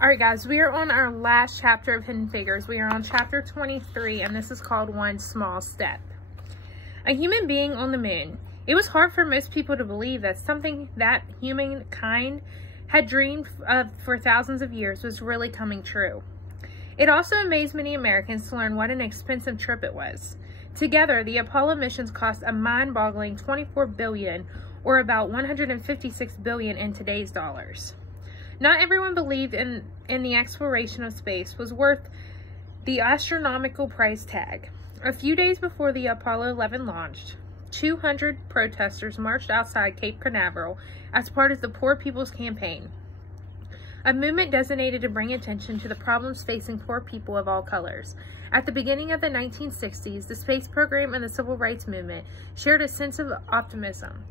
Alright guys, we are on our last chapter of Hidden Figures. We are on chapter 23, and this is called One Small Step. A human being on the moon. It was hard for most people to believe that something that humankind had dreamed of for thousands of years was really coming true. It also amazed many Americans to learn what an expensive trip it was. Together, the Apollo missions cost a mind-boggling $24 billion, or about $156 billion in today's dollars. Not everyone believed in the exploration of space was worth the astronomical price tag. A few days before the Apollo 11 launched, 200 protesters marched outside Cape Canaveral as part of the Poor People's Campaign, a movement designated to bring attention to the problems facing poor people of all colors. At the beginning of the 1960s, the space program and the civil rights movement shared a sense of optimism.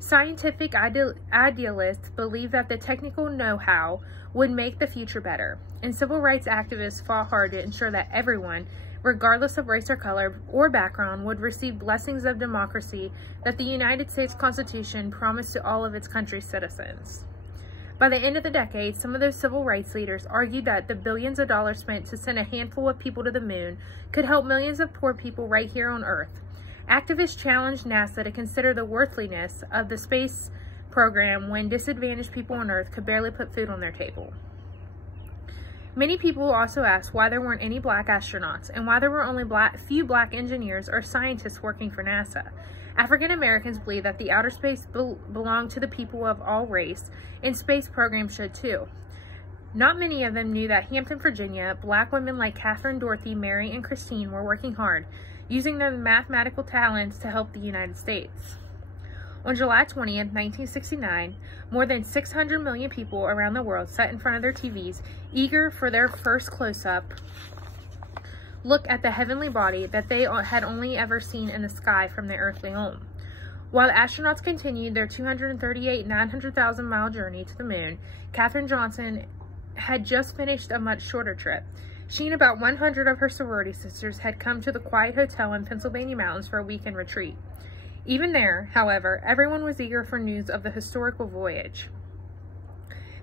Scientific idealists believed that the technical know-how would make the future better, and civil rights activists fought hard to ensure that everyone, regardless of race or color or background, would receive blessings of democracy that the United States Constitution promised to all of its country's citizens. By the end of the decade, some of those civil rights leaders argued that the billions of dollars spent to send a handful of people to the moon could help millions of poor people right here on Earth. Activists challenged NASA to consider the worthlessness of the space program when disadvantaged people on Earth could barely put food on their table. Many people also asked why there weren't any black astronauts and why there were only few black engineers or scientists working for NASA. African Americans believe that the outer space belonged to the people of all race, and space programs should too. Not many of them knew that Hampton, Virginia, black women like Catherine, Dorothy, Mary, and Christine were working hard, using their mathematical talents to help the United States. On July 20th, 1969, more than 600 million people around the world sat in front of their TVs, eager for their first close-up look at the heavenly body that they had only ever seen in the sky from their earthly home. While the astronauts continued their 238 900,000-mile journey to the moon, Katherine Johnson had just finished a much shorter trip. She and about 100 of her sorority sisters had come to the quiet hotel in Pennsylvania mountains for a weekend retreat. Even there, however, everyone was eager for news of the historical voyage.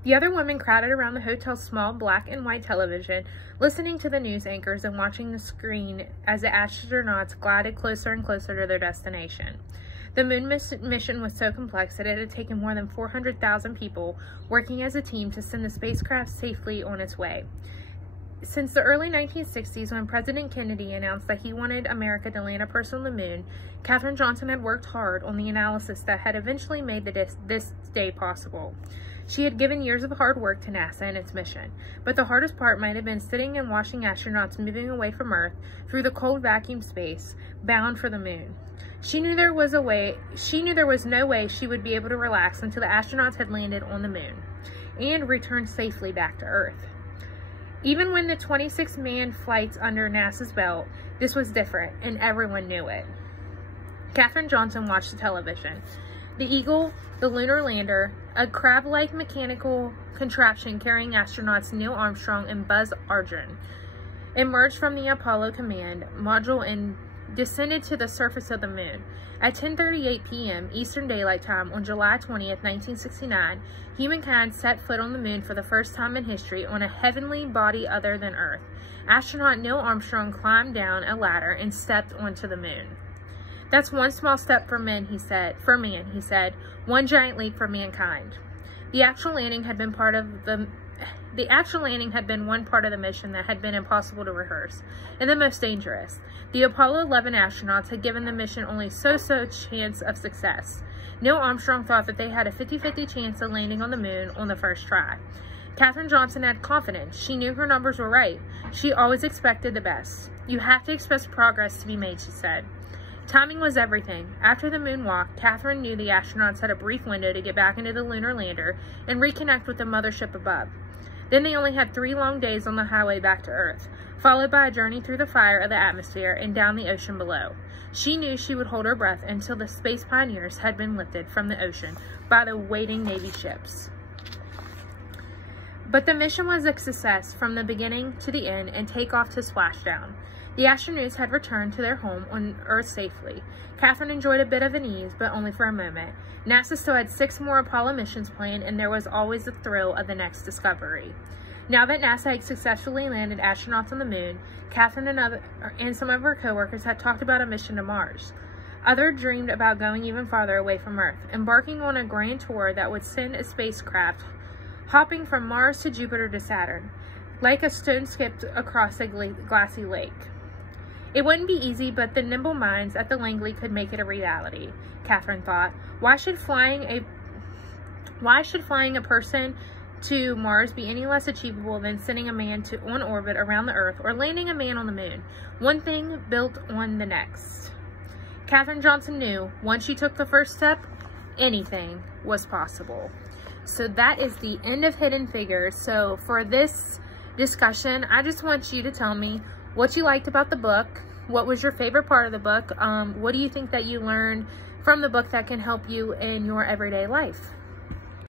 The other women crowded around the hotel's small black and white television, listening to the news anchors and watching the screen as the astronauts glided closer and closer to their destination. The moon mission was so complex that it had taken more than 400,000 people working as a team to send the spacecraft safely on its way. Since the early 1960s, when President Kennedy announced that he wanted America to land a person on the moon, Katherine Johnson had worked hard on the analysis that had eventually made this day possible. She had given years of hard work to NASA and its mission, but the hardest part might have been sitting and watching astronauts moving away from Earth through the cold vacuum space, bound for the moon. She knew there was no way she would be able to relax until the astronauts had landed on the moon and returned safely back to Earth. Even when the 26-man flights under NASA's belt, this was different, and everyone knew it. Katherine Johnson watched the television. The Eagle, the lunar lander, a crab-like mechanical contraption carrying astronauts Neil Armstrong and Buzz Aldrin, emerged from the Apollo command module and descended to the surface of the moon. At 10:38 p.m. Eastern Daylight Time on July 20th, 1969, humankind set foot on the moon for the first time in history on a heavenly body other than Earth. Astronaut Neil Armstrong climbed down a ladder and stepped onto the moon. "That's one small step for man," he said. "One giant leap for mankind." The actual landing had been one part of the mission that had been impossible to rehearse, and the most dangerous. The Apollo 11 astronauts had given the mission only so-so chance of success. Neil Armstrong thought that they had a 50-50 chance of landing on the moon on the first try. Katherine Johnson had confidence. She knew her numbers were right. She always expected the best. "You have to expect progress to be made," she said. Timing was everything. After the moonwalk, Katherine knew the astronauts had a brief window to get back into the lunar lander and reconnect with the mothership above. Then they only had 3 long days on the highway back to Earth, followed by a journey through the fire of the atmosphere and down the ocean below. She knew she would hold her breath until the space pioneers had been lifted from the ocean by the waiting Navy ships. But the mission was a success from the beginning to the end and takeoff to splashdown. The astronauts had returned to their home on Earth safely. Katherine enjoyed a bit of an ease, but only for a moment. NASA still had 6 more Apollo missions planned, and there was always the thrill of the next discovery. Now that NASA had successfully landed astronauts on the moon, Catherine and some of her co-workers had talked about a mission to Mars. Others dreamed about going even farther away from Earth, embarking on a grand tour that would send a spacecraft hopping from Mars to Jupiter to Saturn, like a stone skipped across a glassy lake. It wouldn't be easy, but the nimble minds at the Langley could make it a reality, Catherine thought. Why should flying a person to Mars be any less achievable than sending a man on orbit around the Earth or landing a man on the moon? One thing built on the next. Katherine Johnson knew once she took the first step, anything was possible. So that is the end of Hidden Figures. So for this discussion, I just want you to tell me what you liked about the book. What was your favorite part of the book? What do you think that you learned from the book that can help you in your everyday life?